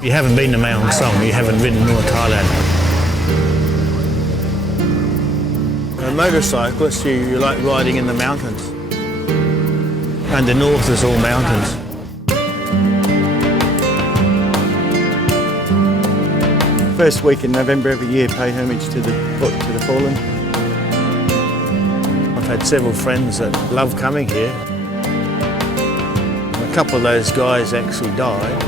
If you haven't been to Mae Hong Son, you haven't ridden North Thailand. A motorcyclist, you like riding in the mountains. And the north is all mountains. First week in November every year, pay homage to the fallen. I've had several friends that love coming here. A couple of those guys actually died.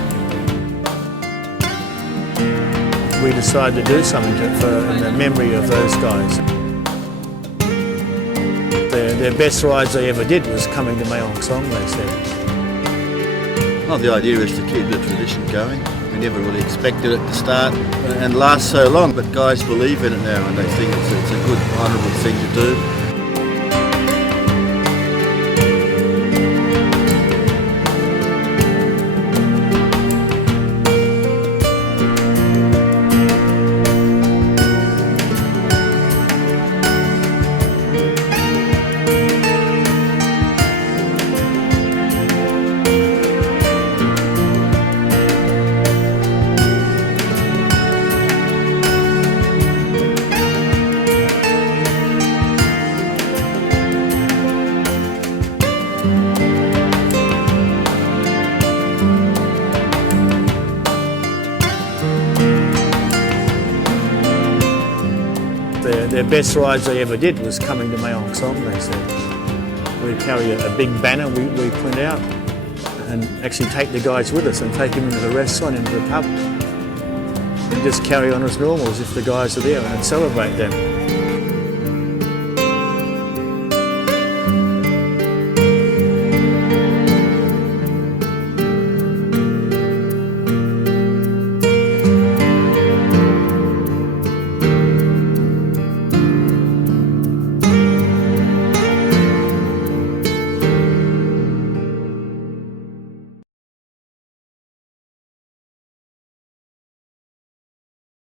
We decided to do something in the memory of those guys. Their best rides they ever did was coming to Mae Hong Son, they said. Well, the idea is to keep the tradition going. We never really expected it to start and last so long, but guys believe in it now and they think it's a good, honourable thing to do. Their best rides they ever did was coming to Mae Hong Son, they said. We'd carry a big banner we print out and actually take the guys with us and take them into the restaurant, into the pub. And just carry on as normal as if the guys are there and celebrate them.